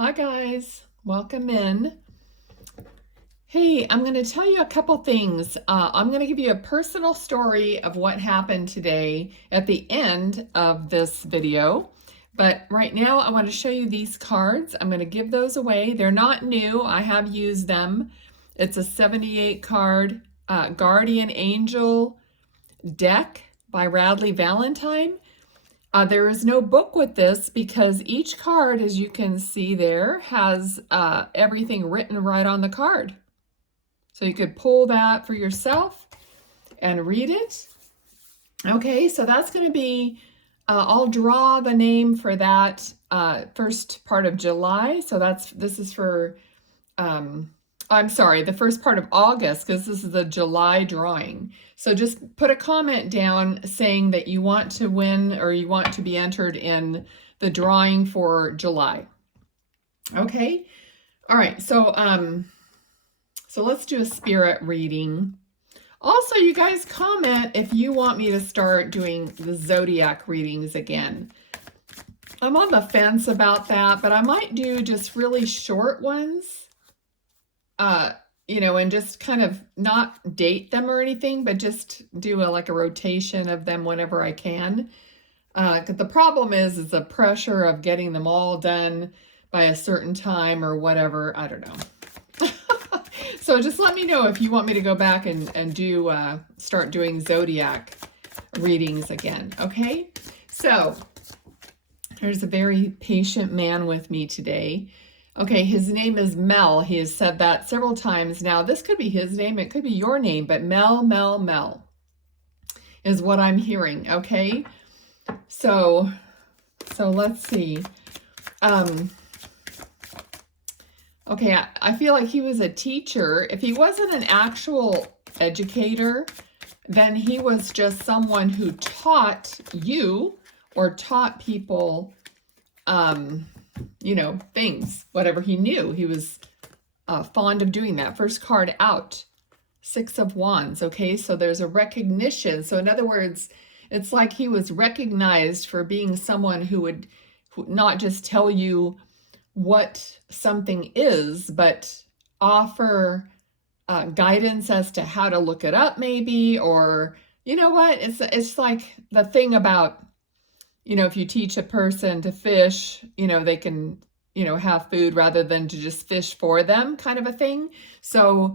Hi guys, welcome in. Hey, I'm going to tell you a couple things. I'm going to give you a personal story of what happened today at the end of this video. But right now I want to show you these cards. I'm going to give those away. They're not new. I have used them. It's a 78 card Guardian Angel deck by Radley Valentine. There is no book with this because each card, as you can see there, has everything written right on the card. So you could pull that for yourself and read it. Okay, so that's going to be, I'll draw the name for that first part of July. So this is for, I'm sorry, the first part of August, because this is the July drawing. So just put a comment down saying that you want to win or you want to be entered in the drawing for July. Okay. All right. So let's do a spirit reading. Also, you guys comment if you want me to start doing the zodiac readings again. I'm on the fence about that, but I might do just really short ones. And just kind of not date them or anything, but just do like a rotation of them whenever I can. The problem is the pressure of getting them all done by a certain time or whatever. I don't know. So just let me know if you want me to go back and do start doing zodiac readings again. Okay. So there's a very patient man with me today. Okay, his name is Mel. He has said that several times now. This could be his name. It could be your name, but Mel is what I'm hearing, okay? So let's see. Okay, I feel like he was a teacher. If he wasn't an actual educator, then he was just someone who taught you or taught people things, whatever he knew. He was fond of doing that. First card out, 6 of Wands. Okay, so there's a recognition. So in other words, it's like he was recognized for being someone who would not just tell you what something is, but offer guidance as to how to look it up maybe, or you know what, it's like the thing about, if you teach a person to fish, they can, have food rather than to just fish for them, kind of a thing. So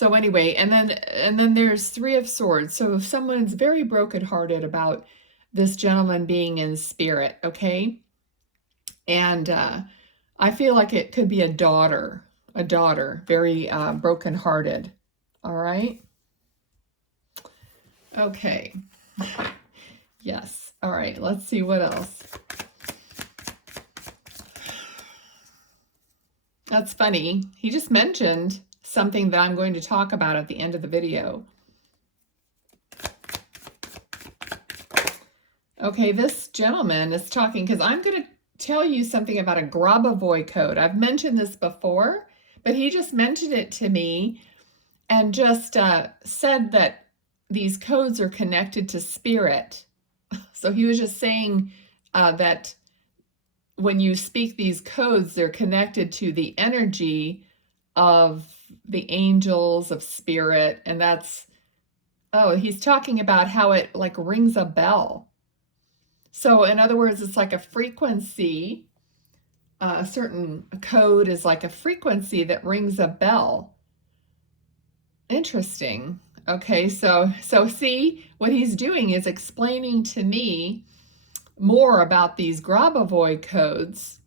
anyway, and then there's 3 of Swords. So if someone's very brokenhearted about this gentleman being in spirit, okay? And I feel like it could be a daughter, very brokenhearted. All right? Okay. Yes. All right, let's see what else. That's funny. He just mentioned something that I'm going to talk about at the end of the video. Okay, this gentleman is talking, because I'm going to tell you something about a Grabavoy code. I've mentioned this before, but he just mentioned it to me and just said that these codes are connected to spirit. So he was just saying that when you speak these codes, they're connected to the energy of the angels, of spirit. And that's, he's talking about how it like rings a bell. So in other words, it's like a frequency. A certain code is like a frequency that rings a bell. Interesting. Okay, so see, what he's doing is explaining to me more about these Grabavoy codes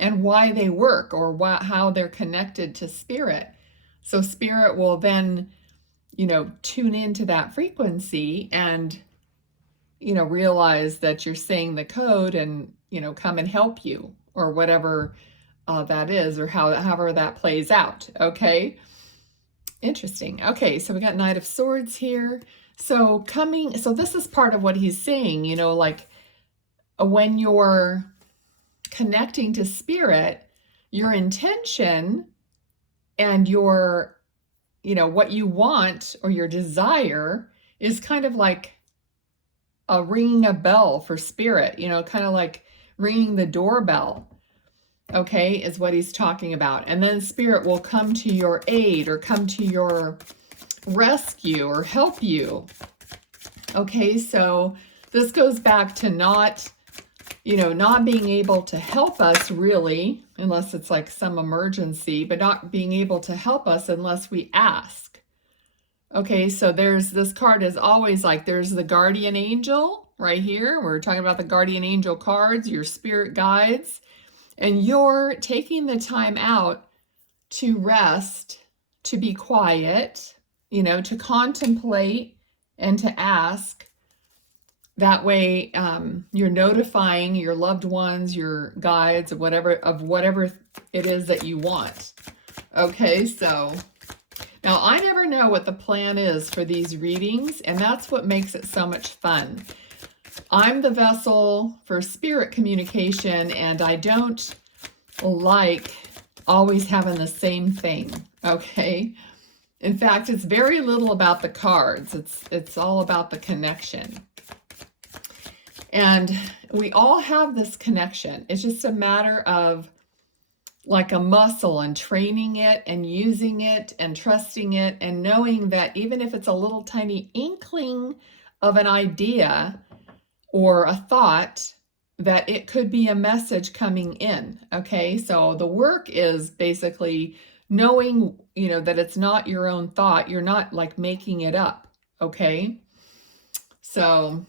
and why they work, or how they're connected to spirit. So spirit will then, tune into that frequency and, realize that you're saying the code and, come and help you, or whatever that is, or however that plays out. Okay. Interesting. Okay, so we got Knight of Swords here. So this is part of what he's saying, like when you're connecting to spirit, your intention and your, what you want or your desire is kind of like ringing a bell for spirit, kind of like ringing the doorbell. okay, is what he's talking about. And then Spirit will come to your aid or come to your rescue or help you. Okay, so this goes back to not being able to help us really, unless it's like some emergency, but not being able to help us unless we ask. Okay, so this card is always like, there's the guardian angel right here. We're talking about the guardian angel cards, your spirit guides, and you're taking the time out to rest, to be quiet, to contemplate and to ask. That way, you're notifying your loved ones, your guides, of whatever it is that you want. Okay, so now I never know what the plan is for these readings, and that's what makes it so much fun. I'm the vessel for spirit communication, and I don't like always having the same thing, okay? In fact, it's very little about the cards. It's all about the connection. And we all have this connection. It's just a matter of like a muscle and training it and using it and trusting it and knowing that even if it's a little tiny inkling of an idea or a thought, that it could be a message coming in. Okay, so the work is basically knowing, that it's not your own thought. You're not like making it up. Okay, so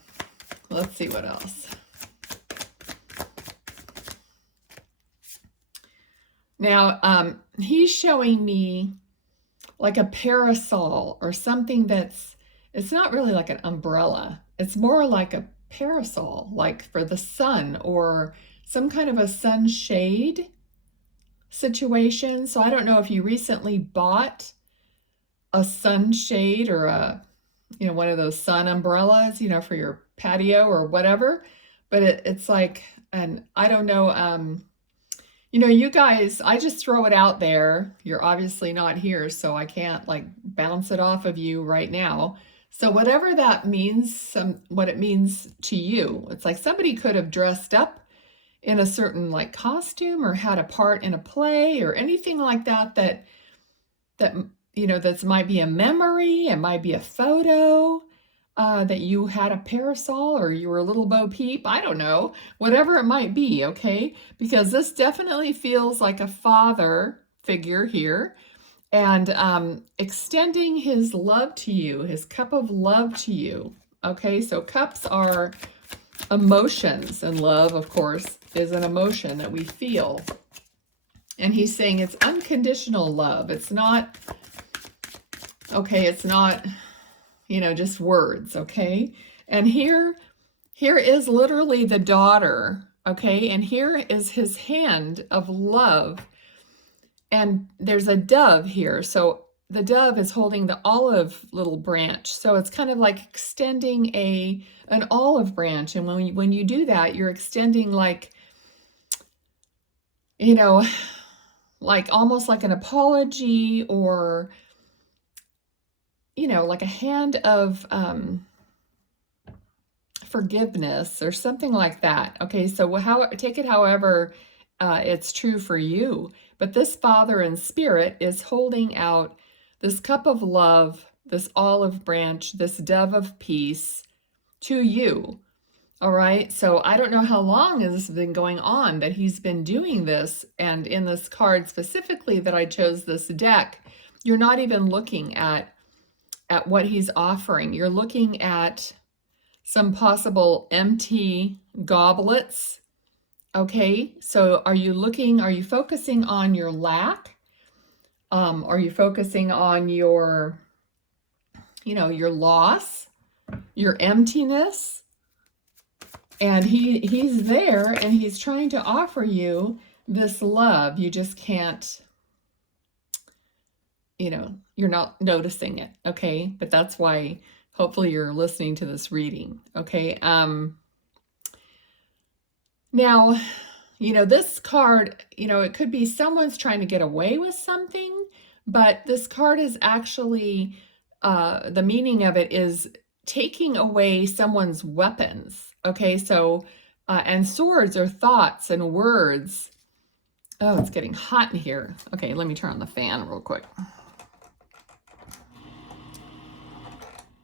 let's see what else. Now, he's showing me like a parasol or something it's not really like an umbrella. It's more like a parasol, like for the sun or some kind of a sunshade situation. So I don't know if you recently bought a sunshade or one of those sun umbrellas, for your patio or whatever, but it's like, and I don't know, you guys, I just throw it out there. You're obviously not here, so I can't like bounce it off of you right now. So whatever that means, what it means to you, it's like somebody could have dressed up in a certain like costume or had a part in a play or anything like that that's might be a memory, it might be a photo, that you had a parasol or you were a little Bo Peep, I don't know, whatever it might be, okay? Because this definitely feels like a father figure here and extending his love to you, his cup of love to you, okay? So cups are emotions, and love, of course, is an emotion that we feel. And he's saying it's unconditional love. It's not, okay, it's not, just words, okay? And here is literally the daughter, okay? And here is his hand of love. And there's a dove here. So the dove is holding the olive little branch. So it's kind of like extending an olive branch. And when you do that, you're extending like, like almost like an apology or, like a hand of forgiveness or something like that. Okay, so take it however it's true for you. But this Father in Spirit is holding out this cup of love, this olive branch, this dove of peace to you. All right, so I don't know how long this has been going on that he's been doing this. And in this card specifically that I chose this deck, you're not even looking at what he's offering. You're looking at some possible empty goblets. Okay, so are you focusing on your lack? Are you focusing on your loss, your emptiness? And he's there and he's trying to offer you this love. You just can't, you're not noticing it, okay? But that's why hopefully you're listening to this reading, okay? Now, this card, it could be someone's trying to get away with something, but this card is actually, the meaning of it is taking away someone's weapons, okay? So, and swords are thoughts and words, Oh, it's getting hot in here. Okay, let me turn on the fan real quick.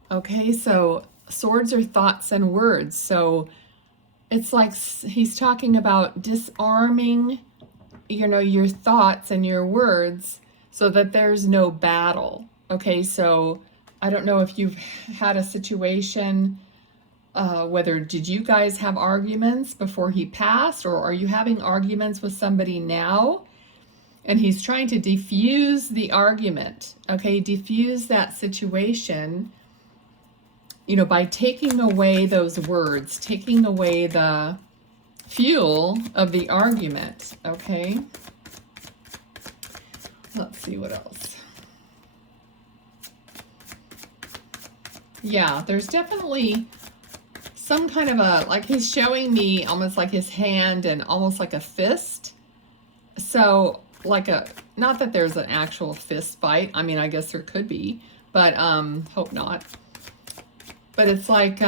Okay, so swords are thoughts and words. So it's like he's talking about disarming, your thoughts and your words so that there's no battle. Okay, so I don't know if you've had a situation, whether did you guys have arguments before he passed, or are you having arguments with somebody now? And he's trying to diffuse the argument, okay, diffuse that situation, by taking away those words, taking away the fuel of the argument, okay? Let's see what else. Yeah, there's definitely some kind of like he's showing me almost like his hand and almost like a fist. So not that there's an actual fist fight. I mean, I guess there could be, but hope not. But it's like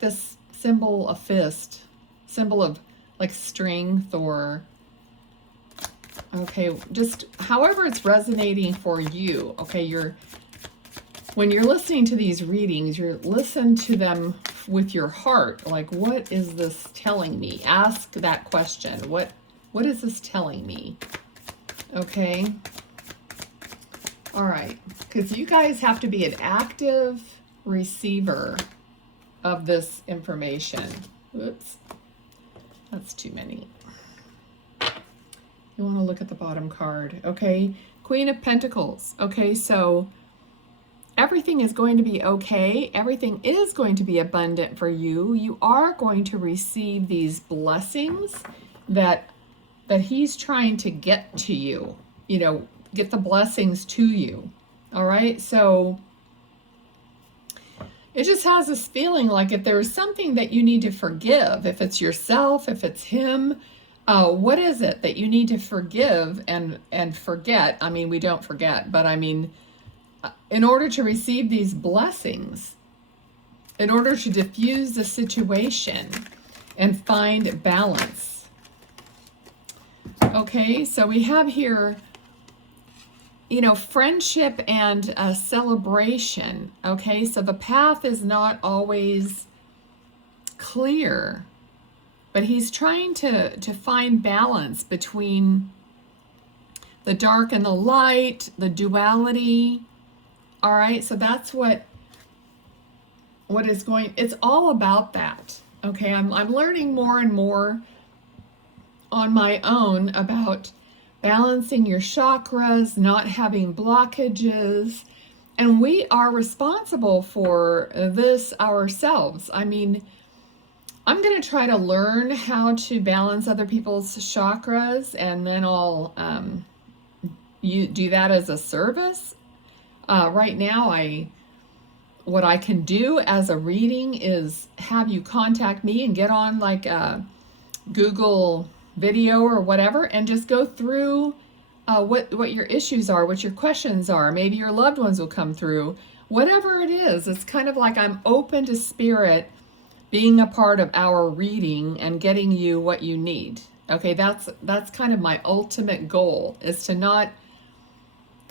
this symbol of fist, symbol of like strength, or okay, just however it's resonating for you. Okay, when you're listening to these readings, you're listening to them with your heart. Like, what is this telling me? Ask that question. What is this telling me? Okay. All right, because you guys have to be an active receiver of this information. Oops, that's too many. You want to look at the bottom card, okay? Queen of Pentacles. Okay, so everything is going to be okay. Everything is going to be abundant for you. You are going to receive these blessings that he's trying to get to you, get the blessings to you. All right, so it just has this feeling like if there's something that you need to forgive, if it's yourself, if it's him, what is it that you need to forgive and forget? I mean, we don't forget, but I mean, in order to receive these blessings, in order to diffuse the situation and find balance. Okay, so we have here, friendship and celebration. Okay, so the path is not always clear, but he's trying to find balance between the dark and the light, the duality. All right, so that's what is going, it's all about that. Okay, I'm learning more and more on my own about balancing your chakras, not having blockages, and we are responsible for this ourselves. I mean, I'm going to try to learn how to balance other people's chakras, and then I'll you do that as a service. Right now, what I can do as a reading is have you contact me and get on like a Google video or whatever, and just go through what your issues are, what your questions are. Maybe your loved ones will come through. Whatever it is, it's kind of like I'm open to spirit being a part of our reading and getting you what you need. Okay, that's kind of my ultimate goal, is to not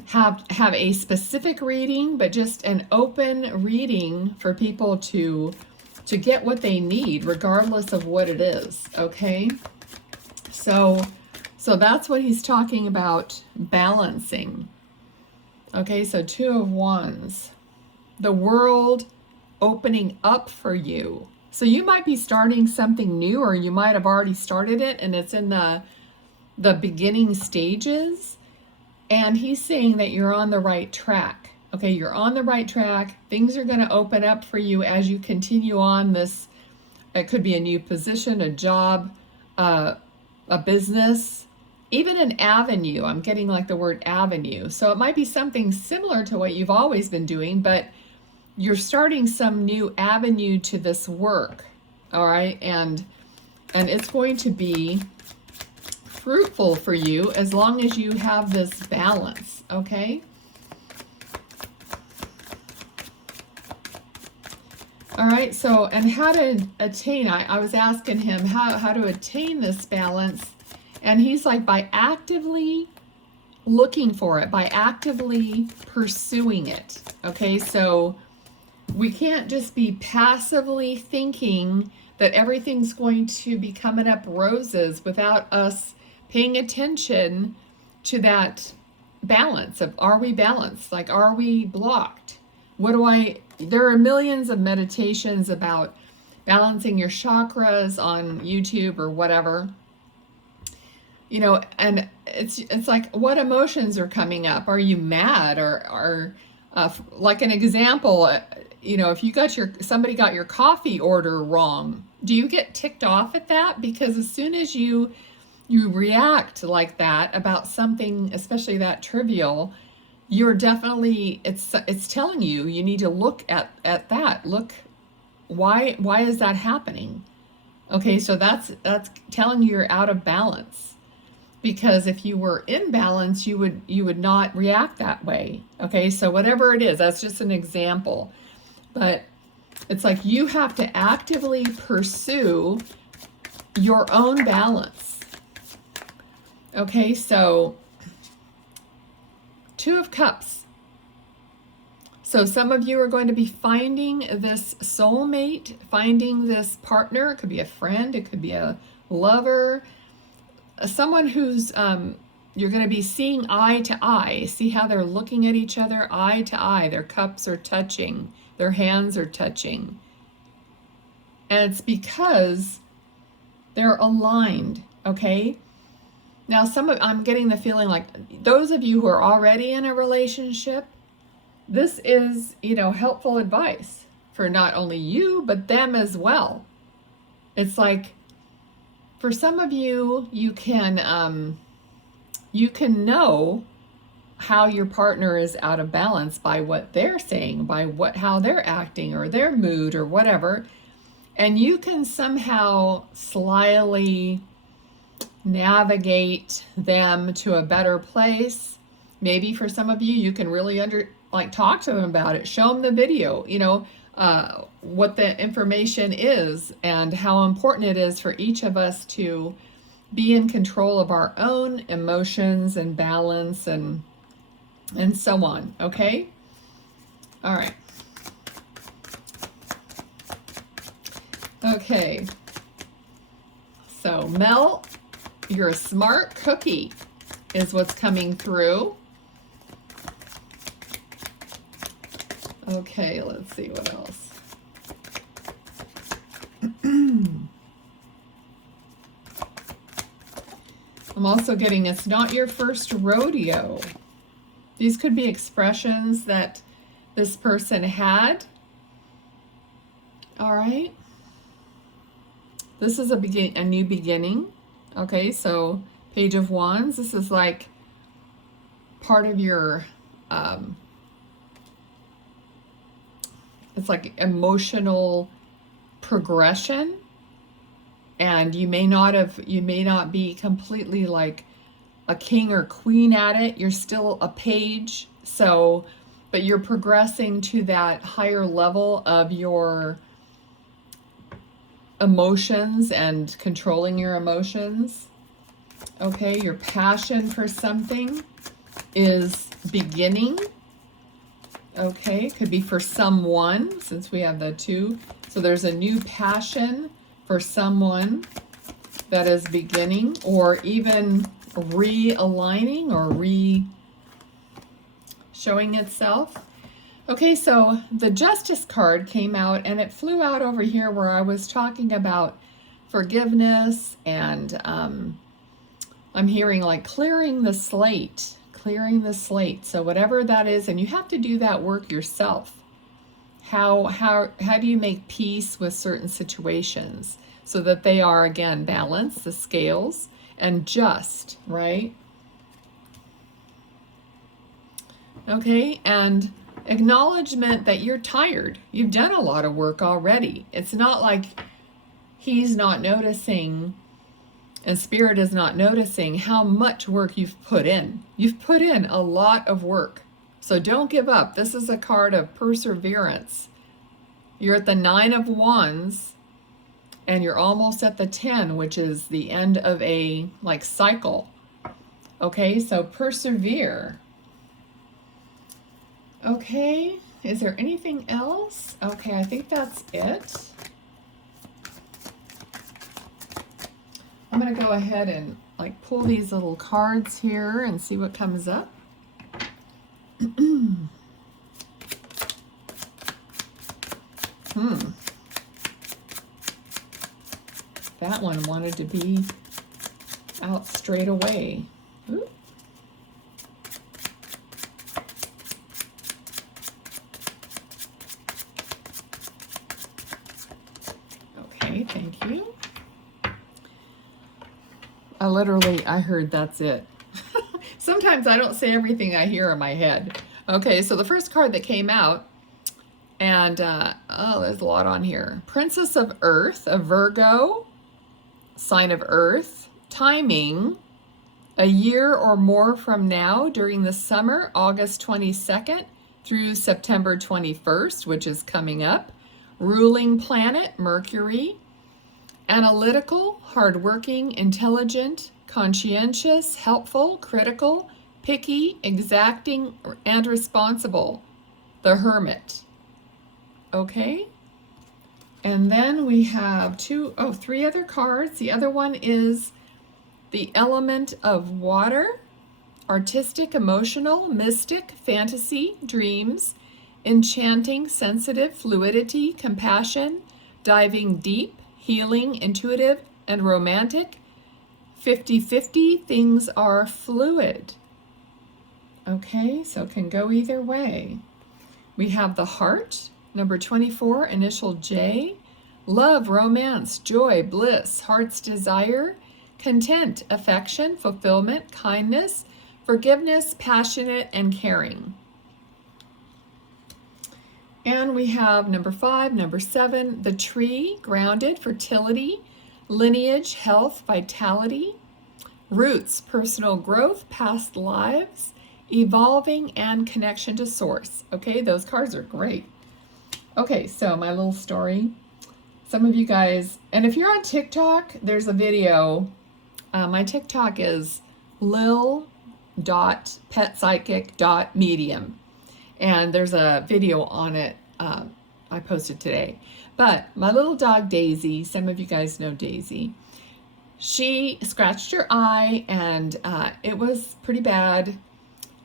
have a specific reading, but just an open reading for people to get what they need, regardless of what it is. Okay, so that's what he's talking about, balancing. Okay, so Two of Wands, the world opening up for you. So you might be starting something new, or you might have already started it and it's in the beginning stages. And he's saying that you're on the right track. Okay, you're on the right track. Things are going to open up for you as you continue on this. It could be a new position, a job, a business, even an avenue. I'm getting like the word avenue. So it might be something similar to what you've always been doing, but you're starting some new avenue to this work. All right, and it's going to be fruitful for you as long as you have this balance. Okay, all right. right, so, and how to attain, I was asking him how to attain this balance, and he's like, by actively looking for it, by actively pursuing it. Okay, so we can't just be passively thinking that everything's going to be coming up roses without us paying attention to that balance of, are we balanced? Like, are we blocked? There are millions of meditations about balancing your chakras on YouTube or whatever, you know, and it's like, what emotions are coming up? Are you mad? Or like an example, you know, if you got somebody got your coffee order wrong, do you get ticked off at that? Because as soon as you react like that about something, especially that trivial, you're definitely, it's telling you need to look at that. Look, why is that happening? Okay, so that's telling you you're out of balance. Because if you were in balance, you would not react that way. Okay, so whatever it is, that's just an example. But it's like you have to actively pursue your own balance. Okay, so Two of Cups. So some of you are going to be finding this soulmate, finding this partner. It could be a friend, it could be a lover, someone who's you're going to be seeing eye to eye. See how they're looking at each other eye to eye. Their cups are touching, their hands are touching. And it's because they're aligned, okay? Now I'm getting the feeling like those of you who are already in a relationship, this is, you know, helpful advice for not only you, but them as well. It's like, for some of you, you can know how your partner is out of balance by what they're saying, by how they're acting or their mood or whatever. And you can somehow slyly navigate them to a better place. Maybe for some of you, you can really talk to them about it, show them the video, you know, what the information is and how important it is for each of us to be in control of our own emotions and balance and so on. Okay? All right. Okay. So Mel, you're a smart cookie is what's coming through. Okay, let's see what else. I'm also getting, it's not your first rodeo. These could be expressions that this person had. All right. This is a new beginning. Okay, so Page of Wands. This is like part of your, it's like emotional progression. And you may not be completely like a king or queen at it. You're still a page. So, but you're progressing to that higher level of your emotions and controlling your emotions. Okay, your passion for something is beginning. Okay, could be for someone, since we have the two. So there's a new passion for someone that is beginning, or even realigning or showing itself. Okay, so the Justice card came out, and it flew out over here where I was talking about forgiveness, and I'm hearing like clearing the slate. So whatever that is, and you have to do that work yourself. How do you make peace with certain situations so that they are, again, balanced, the scales, and just, right? Okay, and acknowledgement that you're tired. You've done a lot of work already. It's not like he's not noticing and Spirit is not noticing how much work you've put in. You've put in a lot of work. So don't give up. This is a card of perseverance. You're at the 9 of Wands, and you're almost at the 10, which is the end of a like cycle. Okay, so persevere. Okay, is there anything else? Okay, I think that's it. I'm going to go ahead and like pull these little cards here and see what comes up. That one wanted to be out straight away. Ooh. Okay, thank you. I heard that's it. Sometimes I don't say everything I hear in my head. Okay, so the first card that came out, and oh, there's a lot on here. Princess of Earth, a Virgo, sign of Earth, timing, a year or more from now during the summer, August 22nd through September 21st, which is coming up. Ruling planet, Mercury. Analytical, hardworking, intelligent, conscientious, helpful, critical, picky, exacting, and responsible. The Hermit. Okay? And then we have three other cards. The other one is the element of water, artistic, emotional, mystic, fantasy, dreams, enchanting, sensitive, fluidity, compassion, diving deep, healing, intuitive, and romantic. 50-50, things are fluid. Okay, so it can go either way. We have the Heart, number 24, initial J. Love, romance, joy, bliss, heart's desire, content, affection, fulfillment, kindness, forgiveness, passionate, and caring. And we have number 5, number 7, the Tree, grounded, fertility, lineage, health, vitality, roots, personal growth, past lives, evolving, and connection to source. Okay, those cards are great. Okay, so my little story. Some of you guys, and if you're on TikTok, there's a video. My TikTok is lil.petpsychic.medium. And there's a video on it I posted today. But my little dog Daisy, some of you guys know Daisy, she scratched her eye, and it was pretty bad.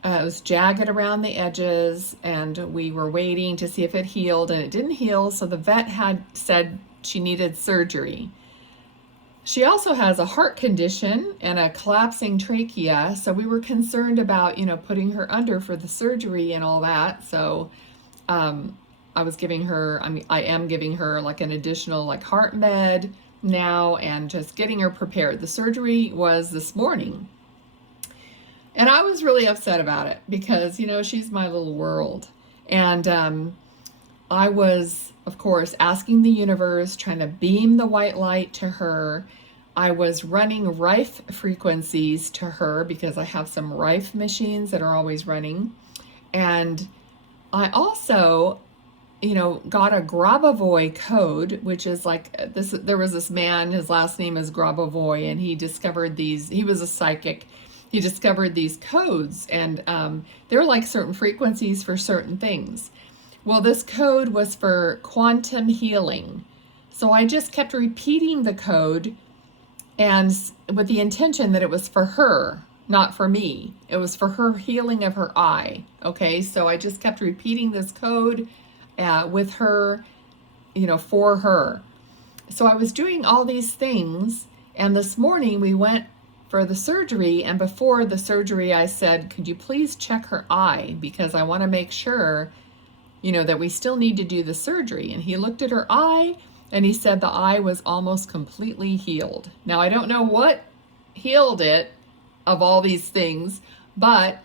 It was jagged around the edges, and we were waiting to see if it healed, and it didn't heal, so the vet had said she needed surgery. She also has a heart condition and a collapsing trachea, so we were concerned about, putting her under for the surgery and all that. So I am giving her like an additional like heart med now, and just getting her prepared. The surgery was this morning. And I was really upset about it because, she's my little world. And I was, of course, asking the universe, trying to beam the white light to her. I was running Rife frequencies to her because I have some Rife machines that are always running. And I also, got a Grabavoy code, which is like this. There was this man, his last name is Grabavoy, and he discovered these, he was a psychic. He discovered these codes, and they're like certain frequencies for certain things. Well, this code was for quantum healing. So I just kept repeating the code, and with the intention that it was for her, not for me. It was for her healing of her eye. Okay, so I just kept repeating this code with her, for her. So I was doing all these things, and this morning we went for the surgery, and before the surgery I said, could you please check her eye, because I want to make sure, that we still need to do the surgery. And he looked at her eye, and he said the eye was almost completely healed. Now, I don't know what healed it of all these things, but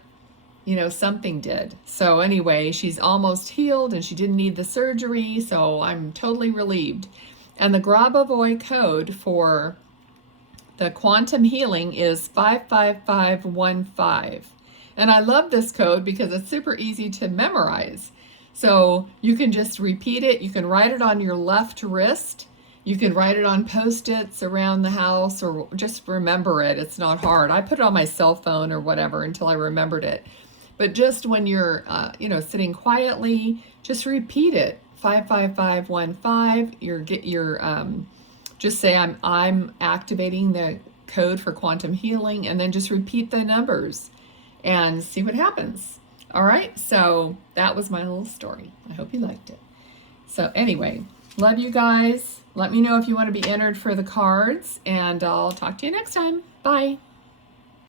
something did. So anyway, she's almost healed, and she didn't need the surgery, so I'm totally relieved. And the Grabavoy code for the quantum healing is 55515. And I love this code because it's super easy to memorize. So you can just repeat it. You can write it on your left wrist. You can write it on Post-its around the house, or just remember it. It's not hard. I put it on my cell phone or whatever until I remembered it. But just when you're, sitting quietly, just repeat it. 55515. Just say I'm activating the code for quantum healing, and then just repeat the numbers and see what happens. All right, so that was my little story. I hope you liked it. So anyway, love you guys. Let me know if you want to be entered for the cards, and I'll talk to you next time. Bye.